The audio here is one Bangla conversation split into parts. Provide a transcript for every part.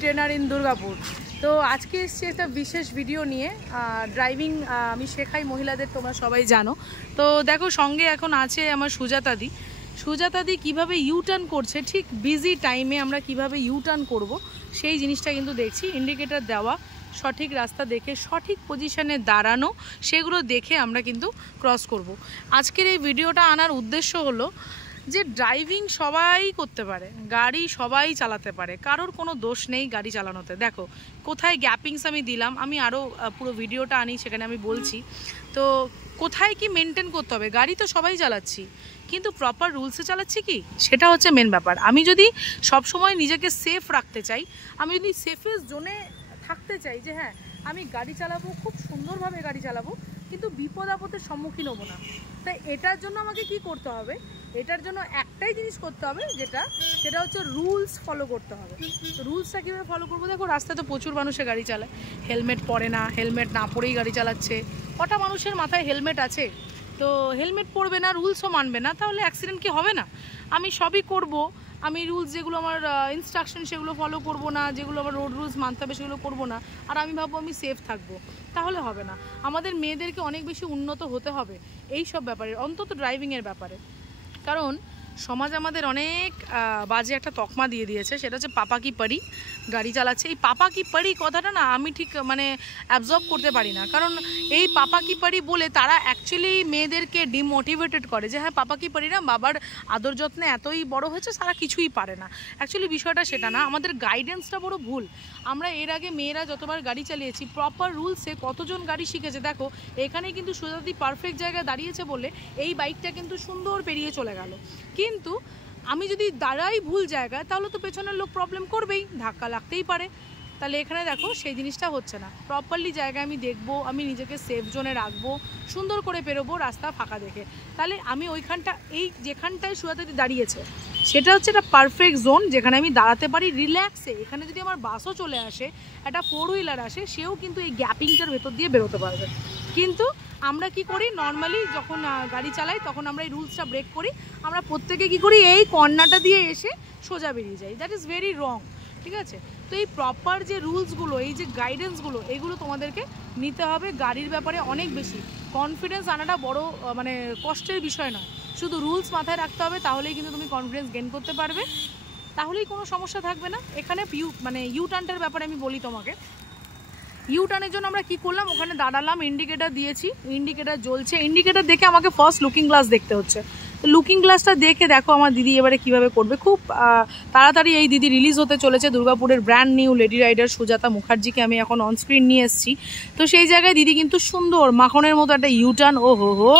Trainer in Durgapur. তো আজকে এসেছি একটা বিশেষ ভিডিও নিয়ে। ড্রাইভিং আমি শেখাই মহিলাদের, তোমরা সবাই জানো। তো দেখো সঙ্গে এখন আছে আমার সুজাতাদি। সুজাতাদি কীভাবে ইউটার্ন করছে, ঠিক বিজি টাইমে আমরা কিভাবে ইউটার্ন করব সেই জিনিসটা কিন্তু দেখছি। ইন্ডিকেটর দেওয়া, সঠিক রাস্তা দেখে সঠিক পজিশনে দাঁড়ানো, সেগুলো দেখে আমরা কিন্তু ক্রস করব। আজকের এই ভিডিওটা আনার উদ্দেশ্য হলো যে ড্রাইভিং সবাই করতে পারে, গাড়ি সবাই চালাতে পারে, কারোর কোনো দোষ নেই গাড়ি চালানোতে। দেখো কোথায় গ্যাপিংস আমি দিলাম, আমি আরও পুরো ভিডিওটা আনি, সেখানে আমি বলছি। তো কোথায় কি মেনটেন করতে হবে, গাড়ি তো সবাই চালাচ্ছি, কিন্তু প্রপার রুলসে চালাচ্ছি কি, সেটা হচ্ছে মেন ব্যাপার। আমি যদি সবসময় নিজেকে সেফ রাখতে চাই, আমি যদি সেফেস্ট জোনে থাকতে চাই যে হ্যাঁ আমি গাড়ি চালাবো, খুব সুন্দরভাবে গাড়ি চালাবো, কিন্তু বিপদ আপদের সম্মুখীন হবো না, তাই এটার জন্য আমাকে কি করতে হবে, এটার জন্য একটাই জিনিস করতে হবে, সেটা হচ্ছে রুলস ফলো করতে হবে। তো রুলসটা কীভাবে ফলো করবো? দেখো রাস্তায় তো প্রচুর মানুষে গাড়ি চালায়, হেলমেট পরে না, হেলমেট না পরেই গাড়ি চালাচ্ছে। কটা মানুষের মাথায় হেলমেট আছে? তো হেলমেট পরবে না, রুলসও মানবে না, তাহলে অ্যাক্সিডেন্ট কি হবে না? আমি সবই করব, আমি রুলস যেগুলো আমার ইনস্ট্রাকশন সেগুলো ফলো করব না, যেগুলো আমার রোড রুলস মানতে হবে সেগুলো করব না, আর আমি ভাববো আমি সেফ থাকবো, তাহলে হবে না। আমাদের মেয়েদেরকে অনেক বেশি উন্নত হতে হবে এই সব ব্যাপারে, অন্তত ড্রাইভিংয়ের ব্যাপারে। কারণ সমাজ আমাদের অনেক বাজে একটা তকমা দিয়ে দিয়েছে, সেটা হচ্ছে পাপা কি পারি, গাড়ি চালাচ্ছে। এই পাপা কি পারি কথাটা না আমি ঠিক অ্যাবজর্ব করতে পারি না। কারণ এই পাপা কি পারি বলে তারা অ্যাকচুয়ালি মেয়েদেরকে ডিমোটিভেটেড করে যে হ্যাঁ পাপা কি পারি না, বাবার আদর যত্নে এতই বড় হয়েছে, সারা কিছুই পারে না। অ্যাকচুয়ালি বিষয়টা সেটা না, আমাদের গাইডেন্সটা বড় ভুল। আমরা এর আগে মেয়েরা যতবার গাড়ি চালিয়েছি, প্রপার রুলসে কতজন গাড়ি শিখেছে। দেখো এখানেই কিন্তু সুজাতি পারফেক্ট জায়গায় দাঁড়িয়েছে বলে এই বাইকটা কিন্তু সুন্দর পেরিয়ে চলে গেল। কিন্তু আমি যদি দাঁড়াই ভুল জায়গায়, তাহলে তো পেছনের লোক প্রবলেম করবেই, ধাক্কা লাগতেই পারে। তাহলে এখানে দেখো সেই জিনিসটা হচ্ছে না। প্রপারলি জায়গায় আমি দেখবো, আমি নিজেকে সেফ জোনে রাখবো, সুন্দর করে পেরোবো রাস্তা ফাঁকা দেখে। তাহলে আমি ওইখানটা, এই যেখানটায় সুজাতাদি দাঁড়িয়েছে সেটা হচ্ছে একটা পারফেক্ট জোন, যেখানে আমি দাঁড়াতে পারি রিল্যাক্সে। এখানে যদি আমার বাসও চলে আসে, একটা 4 হুইলার আসে, সেও কিন্তু এই গ্যাপিংটার ভেতর দিয়ে বেরোতে পারবে। কিন্তু আমরা কি করি, নর্মালি যখন গাড়ি চালাই তখন আমরা এই রুলসটা ব্রেক করি। আমরা প্রত্যেকে কি করি, এই কর্নারটা দিয়ে এসে সোজা বেরিয়ে যাই। দ্যাট ইজ ভেরি রং, ঠিক আছে? তো এই প্রপার যে রুলসগুলো, এই যে গাইডেন্সগুলো, এগুলো তোমাদেরকে নিতে হবে। গাড়ির ব্যাপারে অনেক বেশি কনফিডেন্স আনাটা বড় কষ্টের বিষয় নয়। শুধু রুলস মাথায় রাখতে হবে, তাহলেই কিন্তু তুমি কনফিডেন্স গেইন করতে পারবে, তাহলেই কোনো সমস্যা থাকবে না। এখানে ইউটার্নটার ব্যাপারে আমি বলি তোমাকে। ইউটার্নের জন্য আমরা কি করলাম, ওখানে দাঁড়ালাম, ইন্ডিকেটার দিয়েছি, ইন্ডিকেটার জ্বলছে। ইন্ডিকেটার দেখে আমাকে ফার্স্ট লুকিং গ্লাস দেখতে হচ্ছে। তো লুকিং গ্লাসটা দেখে দেখো আমার দিদি এবারে কিভাবে করবে। খুব তাড়াতাড়ি এই দিদি রিলিজ হতে চলেছে। দুর্গাপুরের brand new lady rider Sujata মুখার্জিকে আমি এখন অনস্ক্রিন নিয়ে এসেছি। তো সেই জায়গায় দিদি কিন্তু সুন্দর মাখনের মতো একটা ইউটার্ন, ও হো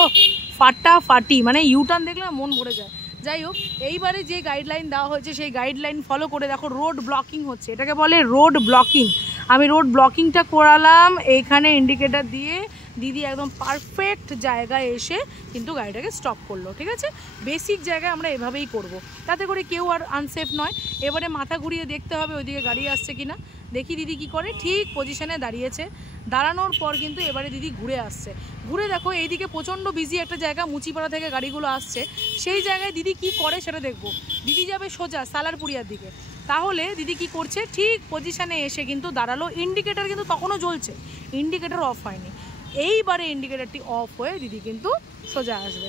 ফাটাফাটি, ইউটার্ন দেখলে মন ভরে যায়। যাই হোক, এইবারে যে গাইডলাইন দেওয়া হয়েছে সেই গাইডলাইন ফলো করে দেখো রোড ব্লকিং হচ্ছে, এটাকে বলে রোড ব্লকিং। আমি রোড ব্লকিংটা করালাম, এইখানে ইন্ডিকেটার দিয়ে দিদি একদম পারফেক্ট জায়গায় এসে কিন্তু গাড়িটাকে স্টপ করলো। ঠিক আছে, বেসিক জায়গায় আমরা এভাবেই করব, তাতে করে কেউ আর আনসেফ নয়। এবারে মাথা ঘুরিয়ে দেখতে হবে ওইদিকে গাড়ি আসছে কিনা। দেখি দিদি কি করে, ঠিক পজিশনে দাঁড়িয়েছে। দাঁড়ানোর পর কিন্তু এবারে দিদি ঘুরে আসছে। ঘুরে দেখো এইদিকে প্রচণ্ড বিজি একটা জায়গা, মুচিপাড়া থেকে গাড়িগুলো আসছে, সেই জায়গায় দিদি কি করে সেটা দেখবো। দিদি যাবে সোজা সালারপুরিয়ার দিকে। তাহলে দিদি কি করছে, ঠিক পজিশানে এসে কিন্তু দাঁড়ালো। ইন্ডিকেটার কিন্তু তখনও জ্বলছে, ইন্ডিকেটার অফ হয়নি। এইবারে ইন্ডিকেটারটি অফ হয়ে দিদি কিন্তু সোজা আসবে।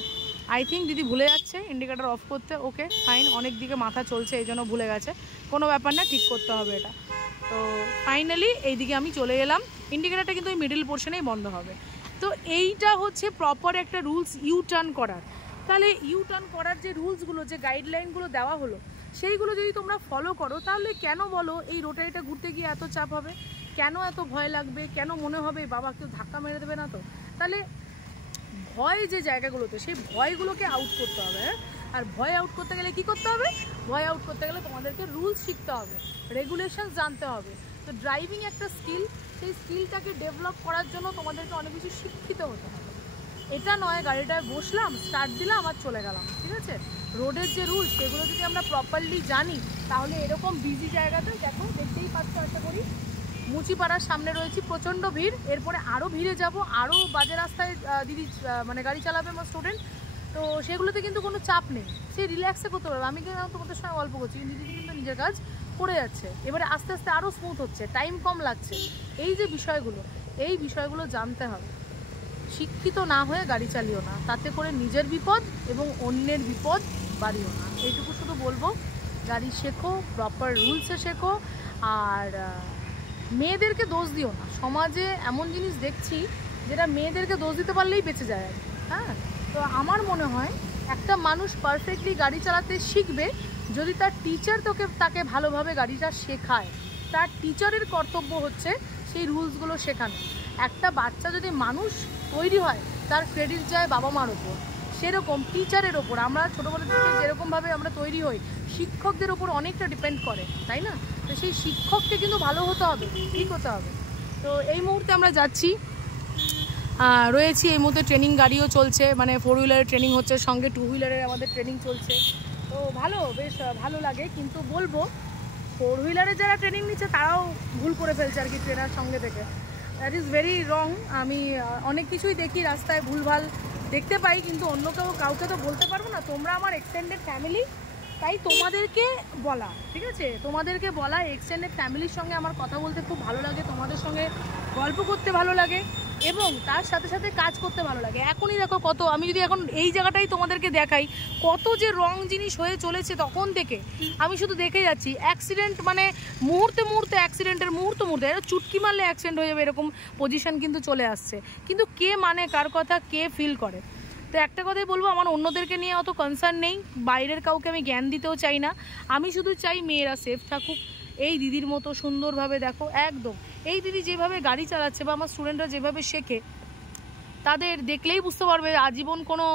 আই থিঙ্ক দিদি ভুলে যাচ্ছে ইন্ডিকেটার অফ করতে। ওকে ফাইন, অনেক দিকে মাথা চলছে এই জন্য ভুলে গেছে, কোনো ব্যাপার না, ঠিক করতে হবে এটা। তো ফাইনালি এইদিকে আমি চলে এলাম। ইন্ডিকেটারটা কিন্তু এই মিডল পোর্শনেই বন্ধ হবে। তো এইটা হচ্ছে প্রপার একটা রুলস ইউটার্ন করার। তাহলে ইউটার্ন করার যে রুলসগুলো, যে গাইডলাইনগুলো দেওয়া হলো, সেইগুলো যদি তোমরা ফলো করো, তাহলে কেন বলো এই রোটারিটা ঘুরতে গিয়ে এত চাপ হবে, কেন এত ভয় লাগবে, কেন মনে হবে বাবা কেউ ধাক্কা মেরে দেবে না তো? তাহলে ভয় যে জায়গাগুলোতে, সেই ভয়গুলোকে আউট করতে হবে। আর ভয় আউট করতে গেলে কি করতে হবে, ভয় আউট করতে গেলে তোমাদেরকে রুলস শিখতে হবে, রেগুলেশনস জানতে হবে। তো ড্রাইভিং একটা স্কিল, সেই স্কিলটাকে ডেভেলপ করার জন্য তোমাদেরকে অনেক বেশি শিক্ষিত হতে হবে। এটা নয় গাড়িটায় বসলাম, স্টার্ট দিলাম আর চলে গেলাম। ঠিক আছে, রোডের যে রুলস সেগুলো যদি আমরা প্রপারলি জানি, তাহলে এরকম বিজি জায়গাতে দেখো, দেখতেই পাচ্ছ আশা করি মুচিপাড়ার সামনে রয়েছি, প্রচণ্ড ভিড়। এরপরে আরও ভিড়ে যাব, আরও বাজে রাস্তায় দিদি গাড়ি চালাবে আমার স্টুডেন্ট। তো সেগুলোতে কিন্তু কোনো চাপ নেই, সে রিল্যাক্সে করতে পারবে। আমি কিন্তু তোমাদের সঙ্গে গল্প করছি, দিদি কিন্তু নিজের কাজ পড়ে যাচ্ছে, এবারে আস্তে আস্তে আরও স্মুথ হচ্ছে, টাইম কম লাগছে। এই যে বিষয়গুলো, এই বিষয়গুলো জানতে হবে। শিক্ষিত না হয়ে গাড়ি চালিও না, তাতে করে নিজের বিপদ এবং অন্যের বিপদ বাড়িও না। এইটুকু শুধু বলবো, গাড়ি শেখো, প্রপার রুলসে শেখো। আর মেয়েদেরকে দোষ দিও না। সমাজে এমন জিনিস দেখছি যেটা মেয়েদেরকে দোষ দিতে পারলেই বেঁচে যায় আর কি। হ্যাঁ, তো আমার মনে হয় একটা মানুষ পারফেক্টলি গাড়ি চালাতে শিখবে যদি তার টিচার তাকে ভালোভাবে গাড়িটা শেখায়। তার টিচারের কর্তব্য হচ্ছে সেই রুলসগুলো শেখানো। একটা বাচ্চা যদি মানুষ তৈরি হয়, তার ক্রেডিট যায় বাবা মার ওপর, সেরকম টিচারের ওপর আমরা ছোটোবেলা থেকে যেরকমভাবে আমরা তৈরি হই, শিক্ষকদের ওপর অনেকটা ডিপেন্ড করে, তাই না? তো সেই শিক্ষককে কিন্তু ভালো হতে হবে, ঠিক হতে হবে। তো এই মুহূর্তে আমরা যাচ্ছি, রয়েছি এই মুহূর্তে ট্রেনিং গাড়িও চলছে, মানে 4 হুইলারের ট্রেনিং হচ্ছে, সঙ্গে 2 হুইলারের আমাদের ট্রেনিং চলছে। তো বেশ ভালো লাগে। কিন্তু বলবো 4 হুইলারে যারা ট্রেনিং নিচ্ছে তারাও ভুল করে ফেলছে আর কি ট্রেনার সঙ্গে থেকে। That is very wrong. আমি অনেক কিছুই দেখি রাস্তায়, ভুলভাল দেখতে পাই, কিন্তু অন্য কাউকে তো বলতে পারবো না। তোমরা আমার এক্সটেন্ডেড ফ্যামিলি, তাই তোমাদেরকে বলা, ঠিক আছে? তোমাদেরকে বলা, এক্সটেন্ডেড ফ্যামিলির সঙ্গে আমার কথা বলতে খুব ভালো লাগে, তোমাদের সঙ্গে গল্প করতে ভালো লাগে এবং তার সাথে সাথে কাজ করতে ভালো লাগে। এখনই দেখো কত, আমি যদি এখন এই জায়গাটাই তোমাদেরকে দেখাই, কত যে রং জিনিস হয়ে চলেছে তখন থেকে আমি শুধু দেখে যাচ্ছি। অ্যাক্সিডেন্ট মানে মুহূর্তে মুহূর্তে অ্যাক্সিডেন্টের মুহূর্তে চুটকি মারলে অ্যাক্সিডেন্ট হয়ে যাবে, এরকম পজিশন কিন্তু চলে আসছে। কিন্তু কে মানে কার কথা, কে ফিল করে? তো একটা কথাই বলবো, আমার অন্যদেরকে নিয়ে অত কনসার্ন নেই, বাইরের কাউকে আমি জ্ঞান দিতেও চাই না। আমি শুধু চাই মেয়েরা সেফ থাকুক। এই দিদির মতো সুন্দরভাবে দেখো, একদম এই দিদি যেভাবে গাড়ি চালাচ্ছে বা আমার স্টুডেন্টরা যেভাবে শেখে, তাদের দেখলেই বুঝতে পারবে আজীবন কোনো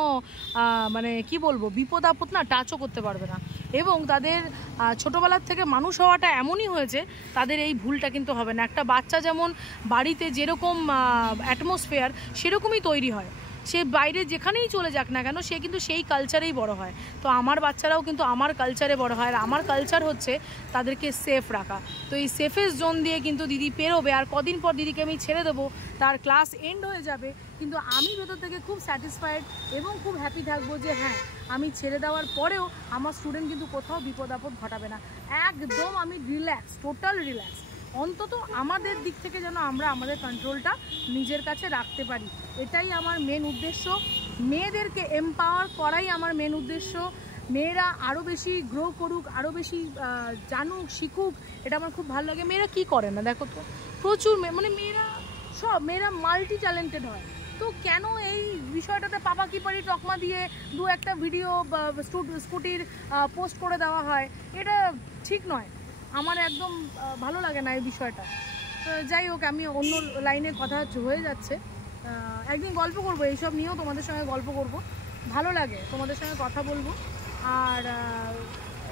মানে কি বলবো, বিপদ আপদ না টাচও করতে পারবে না। এবং তাদের ছোটোবেলার থেকে মানুষ হওয়াটা এমনই হয়েছে, তাদের এই ভুলটা কিন্তু হবে না। একটা বাচ্চা যেমন বাড়িতে যেরকম অ্যাটমসফিয়ার সেরকমই তৈরি হয়, সে বাইরে যেখানেই চলে যাক না কেন, সে কিন্তু সেই কালচারেই বড় হয়। তো আমার বাচ্চারাও কিন্তু আমার কালচারে বড় হয়, আর আমার কালচার হচ্ছে তাদেরকে সেফ রাখা। তো এই সেফেস্ট জোন দিয়ে কিন্তু দিদি পেরোবে, আর কদিন পর দিদিকে আমি ছেড়ে দেবো, তার ক্লাস এন্ড হয়ে যাবে, কিন্তু আমি ভেতর থেকে খুব স্যাটিসফাইড এবং খুব হ্যাপি থাকবো যে হ্যাঁ, আমি ছেড়ে দেওয়ার পরেও আমার স্টুডেন্ট কিন্তু কোথাও বিপদ আপদ ঘটাবে না। একদম আমি রিল্যাক্স, টোটাল রিল্যাক্স। অন্তত আমাদের দিক থেকে যেন আমরা আমাদের কন্ট্রোলটা নিজের কাছে রাখতে পারি, এটাই আমার মেন উদ্দেশ্য। মেয়েদেরকে এম্পাওয়ার করাই আমার মেন উদ্দেশ্য। মেয়েরা আরও বেশি গ্রো করুক, আরও বেশি জানুক, শিখুক, এটা আমার খুব ভালো লাগে। মেয়েরা কি করে না দেখো তো, প্রচুর মানে মেয়েরা মাল্টি ট্যালেন্টেড হয়। তো কেন এই বিষয়টাতে পাপা কি পারি টকমা দিয়ে একটা ভিডিও স্কুটির পোস্ট করে দেওয়া হয়, এটা ঠিক নয়। আমার একদম ভালো লাগে না এই বিষয়টা। যাই হোক, আমি অন্য লাইনে কথা হয়ে যাচ্ছে, একদিন গল্প করবো এইসব নিয়েও, তোমাদের সঙ্গে গল্প করব, ভালো লাগে তোমাদের সঙ্গে কথা বলবো। আর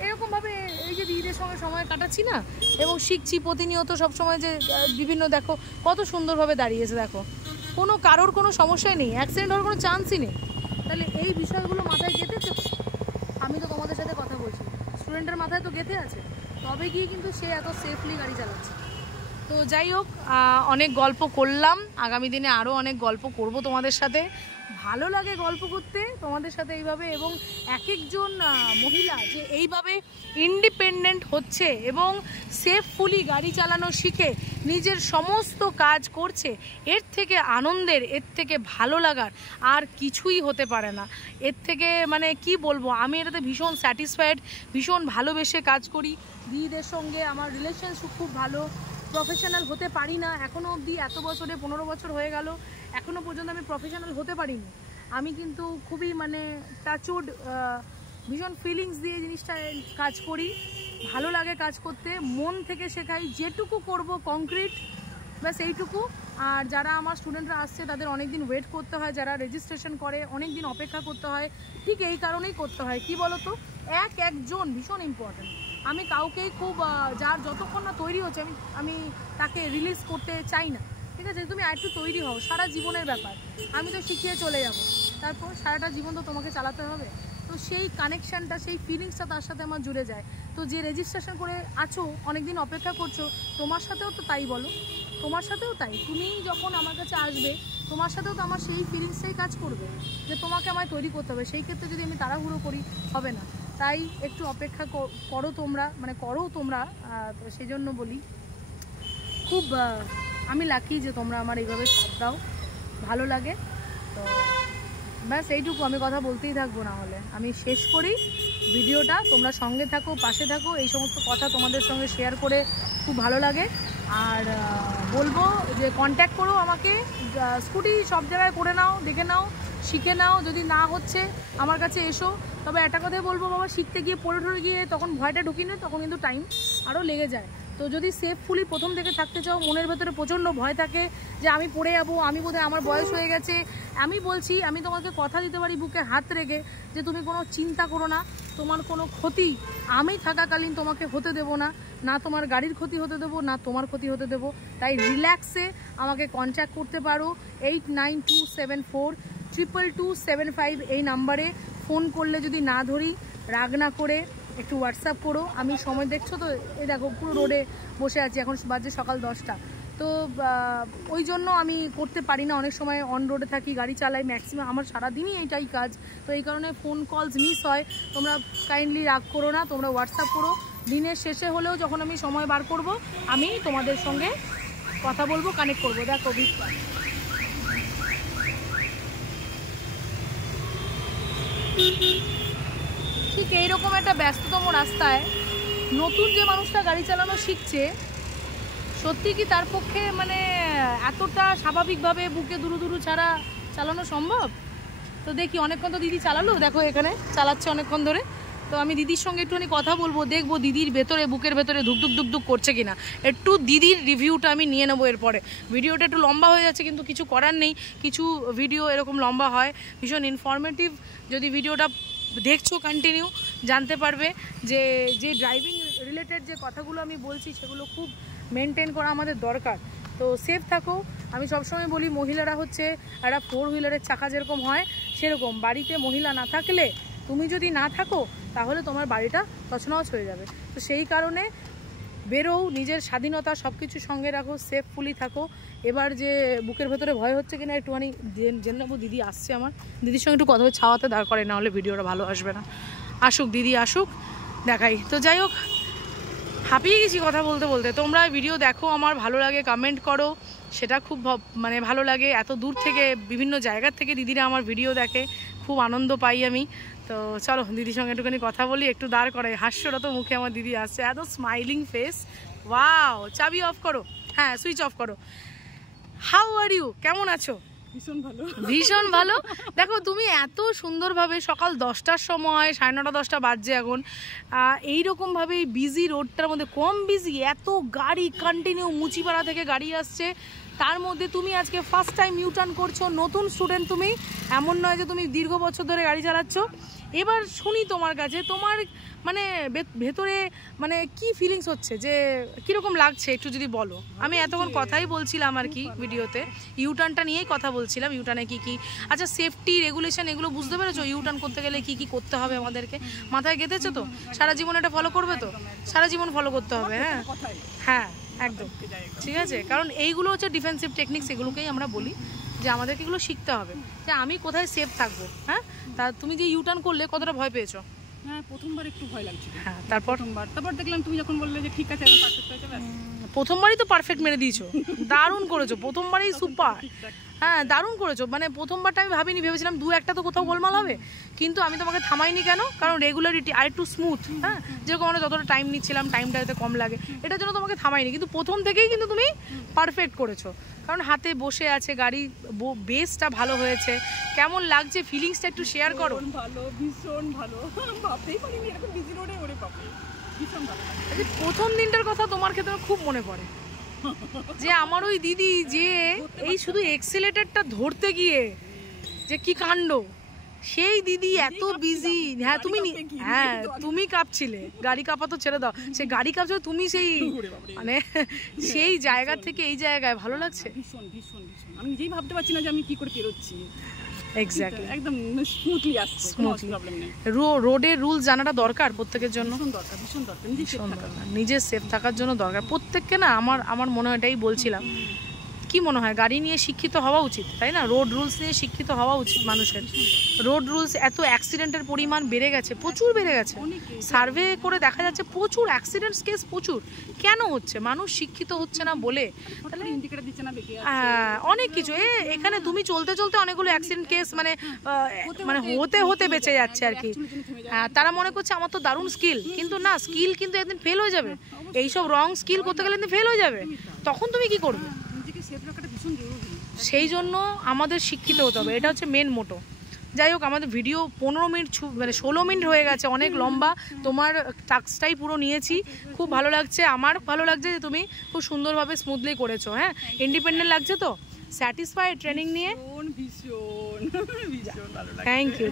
এরকমভাবে এই যে দিদিদের সঙ্গে সময় কাটাচ্ছি না, এবং শিখছি প্রতিনিয়ত সবসময়, যে বিভিন্ন দেখো কত সুন্দরভাবে দাঁড়িয়েছে, দেখো কারোর কোনো সমস্যাই নেই, অ্যাক্সিডেন্ট হওয়ার কোনো চান্সই নেই। তাহলে এই বিষয়গুলো মাথায় গেঁথেছে, আমি তো তোমাদের সাথে কথা বলছি, স্টুডেন্টের মাথায় তো গেঁথে আছে, তবে গিয়ে কিন্তু সে এত সেফলি গাড়ি চালাচ্ছে। তো যাই হোক, অনেক গল্প করলাম, আগামী দিনে আরও অনেক গল্প করব তোমাদের সাথে। ভালো লাগে গল্প করতে তোমাদের সাথে এইভাবে, এবং এক একজন মহিলা যে এইভাবে ইন্ডিপেন্ডেন্ট হচ্ছে এবং সেফফুলি গাড়ি চালানো শিখে নিজের সমস্ত কাজ করছে, এর থেকে আনন্দের, এর থেকে ভালো লাগার আর কিছুই হতে পারে না। এর থেকে মানে কি বলবো, আমি এটাতে ভীষণ স্যাটিসফাইড, ভীষণ ভালোবেসে কাজ করি। দিদিদের সঙ্গে আমার রিলেশনশিপ খুব ভালো। প্রফেশনাল হতে পারি না এখনও অবধি, এত বছরে 15 বছর হয়ে গেল, এখনও পর্যন্ত আমি প্রফেশনাল হতে পারিনি। আমি কিন্তু খুবই মানে টাচউড, ভীষণ ফিলিংস দিয়ে জিনিসটা কাজ করি, ভালো লাগে কাজ করতে, মন থেকে শেখাই, যেটুকু করব কংক্রিট, ব্যাস এইটুকু। আর যারা আমার স্টুডেন্টরা আসছে তাদের অনেক দিন ওয়েট করতে হয়, যারা রেজিস্ট্রেশন করে অনেক দিন অপেক্ষা করতে হয়, ঠিক এই কারণেই করতে হয়। কি বলো তো, একজন ভীষণ ইম্পর্ট্যান্ট। আমি কাউকেই খুব যার যতক্ষণ না তৈরি হচ্ছে আমি তাকে রিলিজ করতে চাই না, ঠিক আছে? তুমি আরেকটু তৈরি হও, সারা জীবনের ব্যাপার। আমি তো শিখিয়ে চলে যাব, তারপর সারাটা জীবন তো তোমাকে চালাতে হবে। তো সেই কানেকশানটা, সেই ফিলিংসটা তার সাথে আমার জুড়ে যায়। তো যে রেজিস্ট্রেশন করে আছো, অনেকদিন অপেক্ষা করছো, তোমার সাথেও তো তাই, বলো, তোমার সাথেও তাই। তুমি যখন আমার কাছে আসবে, তোমার সাথেও তো আমার সেই ফিলিংসটাই কাজ করবে যে তোমাকে আমায় তৈরি করতে হবে। সেই ক্ষেত্রে যদি আমি তাড়াহুড়ো করি, হবে না। তাই একটু অপেক্ষা করো তোমরা, মানে করো তোমরা। তো সেই জন্য বলি খুব আমি লাকি যে তোমরা আমার এইভাবে সাথ দাও, ভালো লাগে। তো ব্যাস এইটুকু, আমি কথা বলতেই থাকবো, না হলে আমি শেষ করি ভিডিওটা। তোমরা সঙ্গে থাকো, পাশে থাকো, এই সমস্ত কথা তোমাদের সঙ্গে শেয়ার করে খুব ভালো লাগে। আর বলবো যে কন্ট্যাক্ট করো আমাকে, স্কুটি সব জায়গায় করে নাও, দেখে নাও, শিখে নাও। যদি না হচ্ছে আমার কাছে এসো। তবে একটা কথাই বলবো বাবা, শিখতে গিয়ে পড়ে গিয়ে তখন ভয়টা ঢুকিয়ে নেয়, তখন কিন্তু টাইম আরও লেগে যায়। তো যদি সেফফুলি প্রথম থেকে থাকতে চাও, মনের ভেতরে প্রচণ্ড ভয় থাকে যে আমি পড়ে যাবো, আমি বোধহয় আমার বয়স হয়ে গেছে, আমি বলছি, আমি তোমাকে কথা দিতে পারি বুকে হাত রেখে যে তুমি কোনো চিন্তা করো না, তোমার কোনো ক্ষতি আমি থাকাকালীন তোমাকে হতে দেবো না, না তোমার গাড়ির ক্ষতি হতে দেবো, না তোমার ক্ষতি হতে দেবো। তাই রিল্যাক্সে আমাকে কন্ট্যাক্ট করতে পারো 8927422275 এই নাম্বারে। ফোন করলে যদি না ধরি, রাগ না করে একটু হোয়াটসঅ্যাপ করো। আমি সময় দেখছো তো, এই দেখো পুরো রোডে বসে আছি, এখন বাজে সকাল 10টা। তো ওই জন্য আমি করতে পারি না, অনেক সময় অন রোডে থাকি, গাড়ি চালাই, ম্যাক্সিমাম আমার সারাদিনই এইটাই কাজ। তো এই কারণে ফোন কলস মিস হয়। তোমরা কাইন্ডলি রাগ করো না, তোমরা হোয়াটসঅ্যাপ করো। দিনের শেষে হলেও যখন আমি সময় বার করব, আমি তোমাদের সঙ্গে কথা বলবো, কানেক্ট করবো। দেখো ভিড়টা ঠিক এইরকম একটা ব্যস্ততম রাস্তায় নতুন যে মানুষটা গাড়ি চালানো শিখছে, সত্যি কি তার পক্ষে মানে এতটা স্বাভাবিকভাবে বুকে দুরু ছাড়া চালানো সম্ভব? তো দেখি, অনেকক্ষণ তো দিদি চালালো, দেখো এখানে চালাচ্ছে অনেকক্ষণ ধরে। তো আমি দিদির সঙ্গে একটুখানি কথা বলবো, দেখবো দিদির ভেতরে, বুকের ভেতরে ধুক করছে কিনা। একটু দিদির রিভিউটা আমি নিয়ে নেবো এরপরে। ভিডিওটা একটু লম্বা হয়ে যাচ্ছে, কিন্তু কিছু করার নেই, কিছু ভিডিও এরকম লম্বা হয়। ভীষণ ইনফরমেটিভ, যদি ভিডিওটা দেখছো কন্টিনিউ জানতে পারবে যে ড্রাইভিং রিলেটেড যে কথাগুলো আমি বলছি সেগুলো খুব মেনটেন করা আমাদের দরকার। তো সেফ থাকো। আমি সবসময় বলি, মহিলারা হচ্ছে একটা 4 হুইলারের চাকা যেরকম হয় সেরকম, বাড়িতে মহিলা না থাকলে, তুমি যদি না থাকো তাহলে তোমার বাড়িটা তছনছ হয়ে যাবে। তো সেই কারণে বেরো, নিজের স্বাধীনতা সব কিছু সঙ্গে রাখো, সেফফুলি থাকো। এবার যে বুকের ভেতরে ভয় হচ্ছে কিনা একটুখানি জেনে নেবো। দিদি আসছে, আমার দিদির সঙ্গে একটু কথা ছাওয়াতে দাঁড় করে, না হলে ভিডিওটা ভালো আসবে না। আসুক দিদি, আসুক, দেখাই। তো যাই হোক, হাঁপিয়ে গেছি কথা বলতে বলতে। তোমরা ভিডিও দেখো, আমার ভালো লাগে, কমেন্ট করো, সেটা খুব মানে ভালো লাগে। এত দূর থেকে, বিভিন্ন জায়গার থেকে দিদিরা আমার ভিডিও দেখে, খুব আনন্দ পাই আমি। তো চলো দিদির সঙ্গে একটুখানি কথা বলি, একটু দাঁড় করাই। হাস্যরত মুখে আমার দিদি আসছে, এত স্মাইলিং ফেস। ওয়াও, চাবি অফ করো, হ্যাঁ সুইচ অফ করো। হাউ আর ইউ, কেমন আছো? ভীষণ ভালো, ভীষণ ভালো। দেখো তুমি এত সুন্দরভাবে সকাল 10টার সময়, 9:30 10টা বাজছে এখন, এইরকমভাবে বিজি রোডটার মধ্যে, কম বিজি, এত গাড়ি কন্টিনিউ, মুচিপাড়া থেকে গাড়ি আসছে, তার মধ্যে তুমি আজকে ফার্স্ট টাইম ইউটার্ন করছো। নতুন স্টুডেন্ট তুমি, এমন নয় যে তুমি দীর্ঘ বছর ধরে গাড়ি চালাচ্ছ। এবার শুনি তোমার কাছে, তোমার মানে ভেতরে মানে কি ফিলিংস হচ্ছে, যে কীরকম লাগছে একটু যদি বলো। আমি এতক্ষণ কথাই বলছিলাম আর কি ভিডিওতে, ইউটার্নটা নিয়েই কথা বলছিলাম, ইউটার্নে কী কী, আচ্ছা সেফটি রেগুলেশন এগুলো বুঝতে পেরেছো? ইউটার্ন করতে গেলে কি কি করতে হবে আমাদেরকে, মাথায় গেঁথেছো তো? সারা জীবন এটা ফলো করবে তো? সারা জীবন ফলো করতে হবে। হ্যাঁ হ্যাঁ একদম ঠিক আছে, কারণ এইগুলো হচ্ছে ডিফেন্সিভ টেকনিক্স, এগুলোকেই আমরা বলি যে আমাদেরকে এগুলো শিখতে হবে, যে আমি কোথায় সেফ থাকবো। হ্যাঁ, তা তুমি যে ইউটার্ন করলে কতটা ভয় পেয়েছো? হ্যাঁ, প্রথমবার একটু ভয় লাগছিল। হ্যাঁ, তারপর দেখলাম তুমি যখন বললে যে ঠিক আছে, একদম পারফেক্ট হয়ে যাবে। প্রথমবারই তো পারফেক্ট মেরে দিয়েছো, দারুণ করেছো, প্রথমবারই সুপার। হ্যাঁ দারুণ করেছো, মানে প্রথমবারটা আমি ভাবিনি, ভেবেছিলাম 2-1টা তো কোথাও গোলমাল হবে, কিন্তু আমি তোমাকে থামাইনি কেন, কারণ রেগুলারিটি আর একটু স্মুথ। হ্যাঁ, যেরকম আমরা যতটা টাইম নিচ্ছিলাম, টাইমটা যাতে কম লাগে, এটার জন্য তোমাকে থামাইনি, কিন্তু প্রথম থেকেই কিন্তু তুমি পারফেক্ট করেছো, কারণ হাতে বসে আছে গাড়ি, বেসটা ভালো হয়েছে। কেমন লাগছে ফিলিংসটা একটু শেয়ার করো। ভালো, ভীষণ ভালো, ভাবতেই পারিনি এরকম বিজি রোডে ওরে বাপরে, ভীষণ ভালো। প্রথম দিনটার কথা তোমার ক্ষেত্রে খুব মনে পড়ে, যে আমার ওই দিদি যে এই শুধু এক্সেলেটরটা ধরতে গিয়ে যে কি কাণ্ড, সেই দিদি এত বিজি। হ্যাঁ তুমি, হ্যাঁ তুমি কাঁপছিলে, গাড়ি কাঁপা তো ছেড়ে দাও, সে গাড়ি কাঁপছে তুমি, সেই মানে সেই জায়গা থেকে এই জায়গায় ভালো লাগছে। ভীষণ ভীষণ ভীষণ, আমি নিজেই ভাবতে পারছি না যে আমি কি করে পেরোচ্ছি। এক্স্যাক্টলি, একদম স্মুথলি আসছে, স্মুথলি। প্রবলেম নেই। রোডের রুল জানাটা দরকার প্রত্যেকের জন্য, ভীষণ দরকার, ভীষণ দরকার, নিজে সেফ থাকা, নিজের সেফ থাকার জন্য দরকার প্রত্যেককে। না আমার মনে হয়, এটাই বলছিলাম, কি মনে হয় গাড়ি নিয়ে শিক্ষিত হওয়া উচিত, তাই না? রোড রুলস নিয়ে শিক্ষিত হওয়া উচিত মানুষের। রোড রুলস, এত অ্যাক্সিডেন্টের পরিমাণ বেড়ে গেছে, প্রচুর বেড়ে গেছে। সার্ভে করে দেখা যাচ্ছে প্রচুর অ্যাক্সিডেন্টস কেস প্রচুর। কেন হচ্ছে? মানুষ শিক্ষিত হচ্ছে না বলে। তাহলে ইন্ডিকেটর দিচ্ছে না, বেঁকে অনেক কিছু এখানে তুমি চলতে চলতে অনেকগুলো অ্যাক্সিডেন্ট কেস মানে হতে হতে বেঁচে যাচ্ছে আর কি। তারা মনে করছে আমার তো দারুণ স্কিল, কিন্তু না, স্কিল কিন্তু একদিন ফেল হয়ে যাবে। এইসব রং স্কিল করতে গেলে একদিন ফেল হয়ে যাবে, তখন তুমি কি করবে? সেই জন্য আমাদের শিক্ষিত হতে হবে, এটা হচ্ছে মেন মোটো। যাই হোক, আমাদের ভিডিও 15 মিনিট মানে 16 মিনিট হয়ে গেছে, অনেক লম্বা। তোমার টাস্কটাই পুরো নিয়েছি, খুব ভালো লাগছে। আমার ভালো লাগছে যে তুমি খুব সুন্দরভাবে স্মুথলি করেছো। হ্যাঁ, ইন্ডিপেন্ডেন্ট লাগছে তো? স্যাটিসফাইড ট্রেনিং নিয়ে?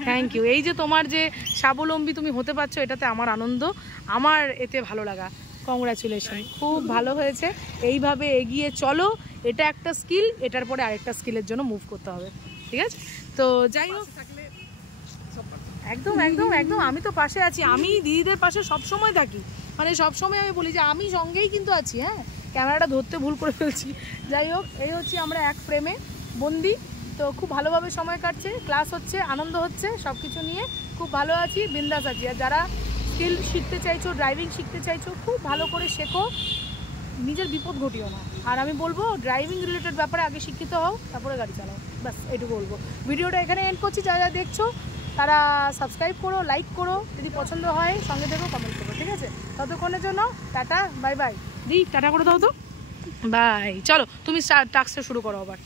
Thank you. এই যে তোমার যে স্বাবলম্বী তুমি হতে পারছো, এটাতে আমার আনন্দ, আমার এতে ভালো লাগা। কংগ্রাচুলেশন, খুব ভালো হয়েছে। এইভাবে এগিয়ে চলো, এটা একটা স্কিল, এটার পরে আরেকটা স্কিলের জন্য মুভ করতে হবে, ঠিক আছে? তো যাই হোক, একদম একদম একদম, আমি তো পাশে আছি। আমি দিদিদের পাশে সবসময় থাকি, মানে সবসময় আমি বলি যে আমি সঙ্গেই কিন্তু আছি। হ্যাঁ, ক্যামেরাটা ধরতে ভুল করে ফেলছি। যাই হোক, এই হচ্ছে আমরা এক ফ্রেমে বন্দি। তো খুব ভালোভাবে সময় কাটছে, ক্লাস হচ্ছে, আনন্দ হচ্ছে, সব কিছু নিয়ে খুব ভালো আছি, বিন্দাস আছি। আর যারা স্কিল শিখতে চাইছো, ড্রাইভিং শিখতে চাইছো, খুব ভালো করে শেখো, নিজের বিপদ ঘটিও না। আর আমি বলবো ড্রাইভিং রিলেটেড ব্যাপারে আগে শিক্ষিত হও, তারপরে গাড়ি চালাও, ব্যাস এইটুকু বলবো। ভিডিওটা এখানে এন্ড করছি। যারা যারা দেখছো তারা সাবস্ক্রাইব করো, লাইক করো, যদি পছন্দ হয় সঙ্গে দেবো, কমেন্ট করো, ঠিক আছে? ততক্ষণের জন্য টাটা, বাই বাই। দি টাটা করে দাও তো, বাই। চলো তুমি টাস্কটা শুরু করো আবার।